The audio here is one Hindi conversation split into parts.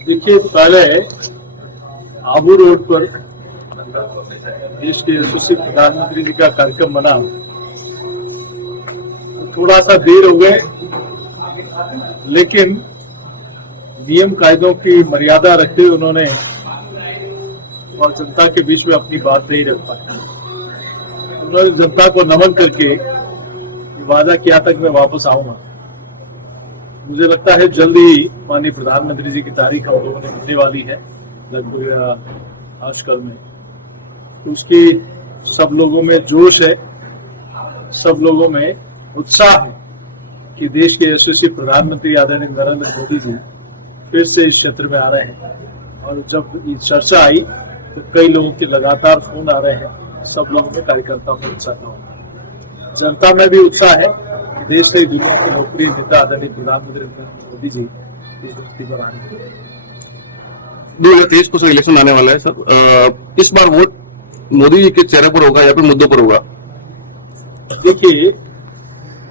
देखिए, पहले आबू रोड पर देश के यशस्वी प्रधानमंत्री जी का कार्यक्रम बना, थोड़ा सा देर हो गए, लेकिन नियम कायदों की मर्यादा रखते हुए उन्होंने और जनता के बीच में अपनी बात नहीं रख पाया। उन्होंने जनता को नमन करके वादा किया था कि मैं वापस आऊंगा। मुझे लगता है जल्द ही माननीय प्रधानमंत्री जी की तारीख हम लोगों ने मिलने वाली है, लगभग आज कल में। तो उसकी सब लोगों में जोश है, सब लोगों में उत्साह है कि देश के यशस्वी प्रधानमंत्री आदरणीय नरेंद्र मोदी जी फिर से इस क्षेत्र में आ रहे हैं। और जब ये चर्चा आई तो कई लोगों के लगातार फोन आ रहे हैं, सब लोगों में कार्यकर्ताओं में उत्साह होगा, जनता में भी उत्साह है। देश से दुनिया के लोकप्रिय नेता आदरणीय प्रधानमंत्री मोदी जी इस धरती पर आ रहे हैं। 2023 को इलेक्शन आने वाला है सर, इस बार वोट मोदी जी के चेहरे पर होगा या फिर मुद्दों पर होगा? देखिए,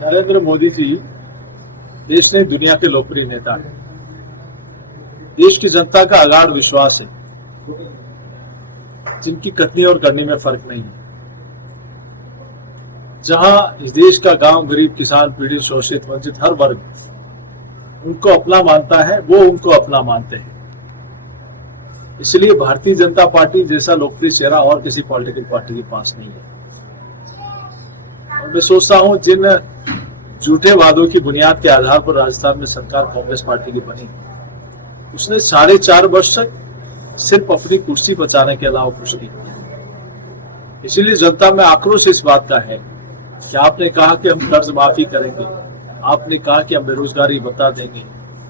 नरेंद्र मोदी जी देश में दुनिया के लोकप्रिय नेता है। देश की जनता का अगाध विश्वास है, जिनकी कथनी और करनी में फर्क नहीं है। जहां इस देश का गांव, गरीब, किसान, पीड़ित, शोषित, वंचित हर वर्ग उनको अपना मानता है, वो उनको अपना मानते हैं। इसलिए भारतीय जनता पार्टी जैसा लोकप्रिय चेहरा और किसी पॉलिटिकल पार्टी के पास नहीं है। और मैं सोचता हूं जिन झूठे वादों की बुनियाद के आधार पर राजस्थान में सरकार कांग्रेस पार्टी की बनी, उसने 4.5 वर्ष तक सिर्फ अपनी कुर्सी बचाने के अलावा कुछ नहीं किया। इसलिए जनता में आक्रोश इस बात का है कि आपने कहा कि हम कर्ज माफी करेंगे, आपने कहा कि हम बेरोजगारी बता देंगे,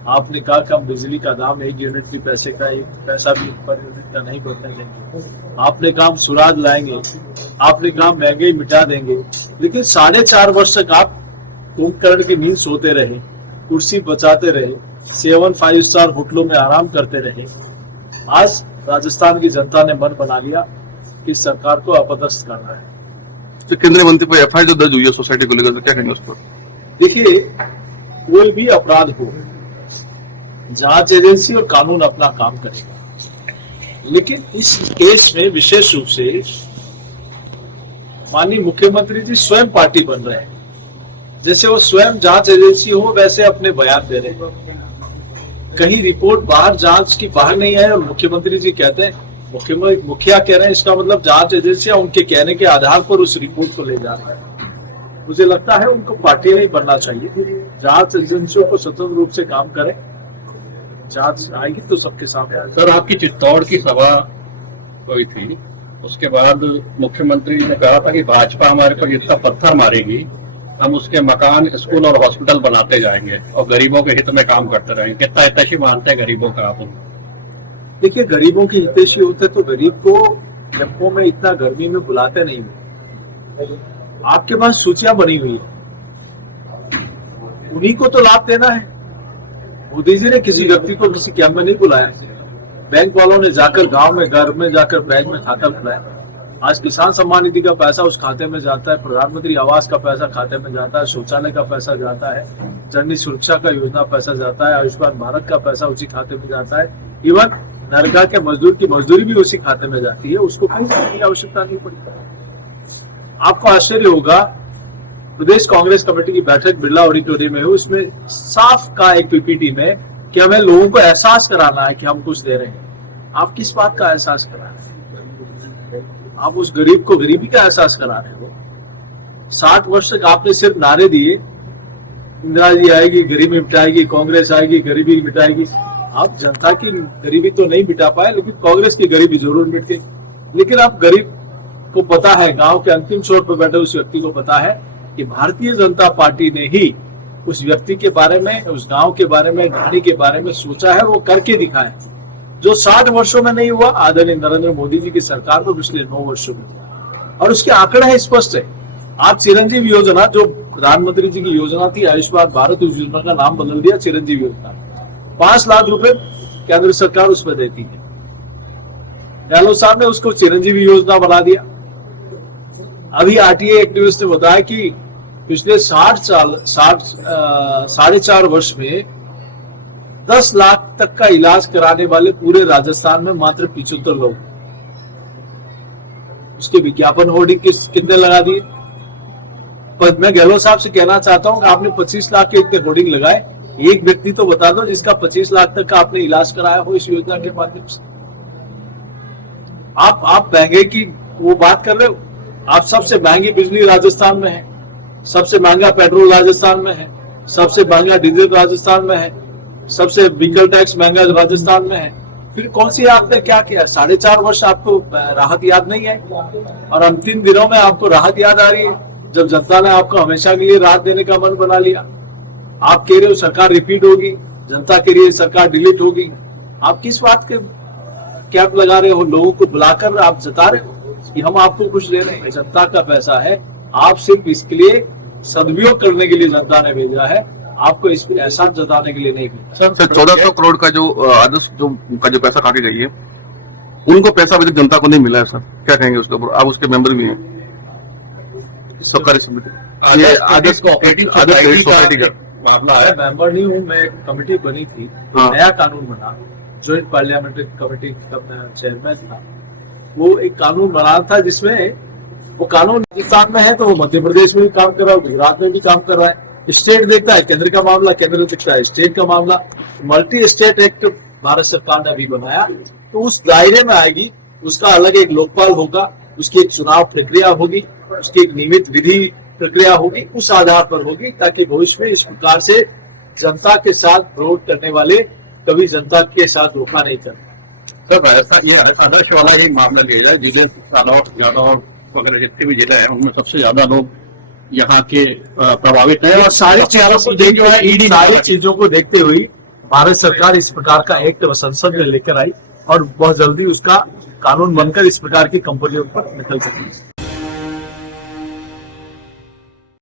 आपने कहा कि हम बिजली का दाम 1 यूनिट भी पैसे का 1 पैसा भी पर यूनिट का नहीं बढ़ने देंगे, आपने कहा हम सुराज लाएंगे, आपने कहा महंगाई मिटा देंगे। लेकिन 4.5 वर्ष तक आप कुंभकर्ण की नींद सोते रहे, कुर्सी बचाते रहे, 7-5 स्टार होटलों में आराम करते रहे। आज राजस्थान की जनता ने मन बना लिया कि सरकार को अपदस्थ करना है। तो केंद्रीय मंत्री पर एफआईआर जो दर्ज हुई है सोसाइटी को लेकर, तो क्या कहेंगे उस पर? देखिए, कोई भी अपराध हो, जांच एजेंसी और कानून अपना काम करेगा। लेकिन इस केस में विशेष रूप से माननीय मुख्यमंत्री जी स्वयं पार्टी बन रहे हैं। जैसे वो स्वयं जांच एजेंसी हो, वैसे अपने बयान दे रहे हैं। कहीं रिपोर्ट बाहर जांच की बाहर नहीं है और मुख्यमंत्री जी कहते हैं, मुखिया कह रहे हैं, इसका मतलब जांच एजेंसियां उनके कहने के आधार पर उस रिपोर्ट को ले जा रहे हैं। मुझे लगता है उनको पार्टी नहीं बनना चाहिए। जांच एजेंसियों को स्वतंत्र रूप से काम करें, जांच आएगी तो सबके सामने आएगी। सर, आपकी चित्तौड़ की सभा हुई थी, उसके बाद मुख्यमंत्री ने कहा था कि भाजपा हमारे पर जितना पत्थर मारेगी, हम उसके मकान, स्कूल और हॉस्पिटल बनाते जाएंगे और गरीबों के हित में काम करते रहेंगे। कितना हितैषी मानते हैं गरीबों का आप? देखिए, गरीबों की हितैषी होते तो गरीब को कैंपों में इतना गर्मी में बुलाते नहीं हो। आपके पास सूचियां बनी हुई है, उन्हीं को तो लाभ देना है। मोदी जी ने किसी व्यक्ति को किसी कैंप में नहीं बुलाया। बैंक वालों ने जाकर गांव में, घर में जाकर बैंक में खाता खुलाया। आज किसान सम्मान निधि का पैसा उस खाते में जाता है, प्रधानमंत्री आवास का पैसा खाते में जाता है, शौचालय का पैसा जाता है, जननी सुरक्षा का योजना पैसा जाता है, आयुष्मान भारत का पैसा उसी खाते में जाता है। इवन नरेगा के मजदूर की मजदूरी भी उसी खाते में जाती है, उसको कहीं जाने की आवश्यकता नहीं पड़ी। आपको आश्चर्य होगा, प्रदेश कांग्रेस कमेटी की बैठक बिरला ऑडिटोरियम में हुई, उसमें साफ का एक पीपीटी में कि हमें लोगों को एहसास कराना है कि हम कुछ दे रहे हैं। आप किस बात का एहसास करा रहे हैं? आप उस गरीब को गरीबी का एहसास करा रहे हो। 60 वर्ष तक आपने सिर्फ नारे दिए, इंदिरा जी आएगी, गरीबी मिटाएगी, कांग्रेस आएगी, गरीबी मिटाएगी। आप जनता की गरीबी तो नहीं मिटा पाए, लेकिन कांग्रेस की गरीबी जरूर मिट गई। लेकिन आप गरीब को पता है, गांव के अंतिम छोर पर बैठे उस व्यक्ति को पता है कि भारतीय जनता पार्टी ने ही उस व्यक्ति के बारे में, उस गांव के बारे में, ढाणी के बारे में सोचा है, वो करके दिखाए, जो 60 वर्षों में नहीं हुआ। आदरणीय नरेंद्र मोदी जी की सरकार को पिछले 9 वर्षों में, और उसके आंकड़े हैं स्पष्ट है। आज चिरंजीवी योजना, जो प्रधानमंत्री जी की योजना थी, आयुष्मान भारत योजना का नाम बदल दिया चिरंजीवी योजना। 5 लाख रुपए केंद्र सरकार उसमें देती है। गहलोत साहब ने उसको चिरंजीवी योजना बना दिया। अभी आरटीआई एक्टिविस्ट ने बताया कि पिछले 4.5 वर्ष में 10 लाख तक का इलाज कराने वाले पूरे राजस्थान में मात्र 75 लोग। उसके विज्ञापन होर्डिंग कितने लगा दिए? पर मैं गहलोत साहब से कहना चाहता हूं कि आपने 25 लाख के इतने होर्डिंग लगाए, एक व्यक्ति तो बता दो जिसका 25 लाख तक का आपने इलाज कराया हो इस योजना के माध्यम से। आप महंगे की वो बात कर रहे हो? आप सबसे महंगी बिजली राजस्थान में है, सबसे महंगा पेट्रोल राजस्थान में है, सबसे महंगा डीजल राजस्थान में है, सबसे व्हीकल टैक्स महंगा राजस्थान में है। फिर कौन सी आपने क्या किया? 4.5 वर्ष आपको राहत याद नहीं आई और अंतिम दिनों में आपको राहत याद आ रही है, जब जनता ने आपको हमेशा के लिए राहत देने का मन बना लिया। आप कह रहे हो सरकार रिपीट होगी, जनता के लिए सरकार डिलीट होगी। आप किस बात के कैंप लगा रहे हो? लोगों को बुलाकर आप जता रहे हो कि हम आपको कुछ दे रहे हैं। जनता का पैसा है, आप सिर्फ इसके लिए सदुपयोग करने के लिए जनता ने भेजा है, आपको इस पर एहसान जताने के लिए नहीं भेजा। सर 1400 करोड़ का जो आदर्श जो पैसा काटी गई है, उनको पैसा अभी तक जनता को नहीं मिला है सर, क्या कहेंगे उसके ऊपर? आप उसके मेंबर भी हैं सहकारी समिति, ये आदर्श कोऑपरेटिव सोसाइटी का मामला है। मेंबर नहीं हूँ मैं, एक कमेटी बनी थी, हाँ। नया कानून बना, ज्वाइंट पार्लियामेंट्री कमेटी का मैं चेयरमैन था। वो एक कानून बना था जिसमें वो कानून राजस्थान में है तो वो मध्य प्रदेश में भी काम कर रहा है, गुजरात में भी काम कर रहा है। स्टेट देखता है केंद्र का मामला, केंद्र देखता है स्टेट का मामला। मल्टी स्टेट एक्ट भारत सरकार ने अभी बनाया, तो उस दायरे में आएगी। उसका अलग एक लोकपाल होगा, उसकी एक चुनाव प्रक्रिया होगी, उसकी एक नियमित विधि प्रक्रिया होगी, उस आधार पर होगी, ताकि भविष्य में इस प्रकार से जनता के साथ विरोध करने वाले कभी जनता के साथ धोखा नहीं करते। सर राजस्थान ये आदर्श वाला ही मामला लिया जाए, जिले ज्यादा वगैरह जितने भी जिले हैं उनमें सबसे ज्यादा लोग यहाँ के प्रभावित हैं और सारी चीजों को देखते हुए भारत सरकार इस प्रकार का एक्ट संसद में लेकर आई और बहुत जल्दी उसका कानून बनकर इस प्रकार की कंपनियों पर निकल सकेगी।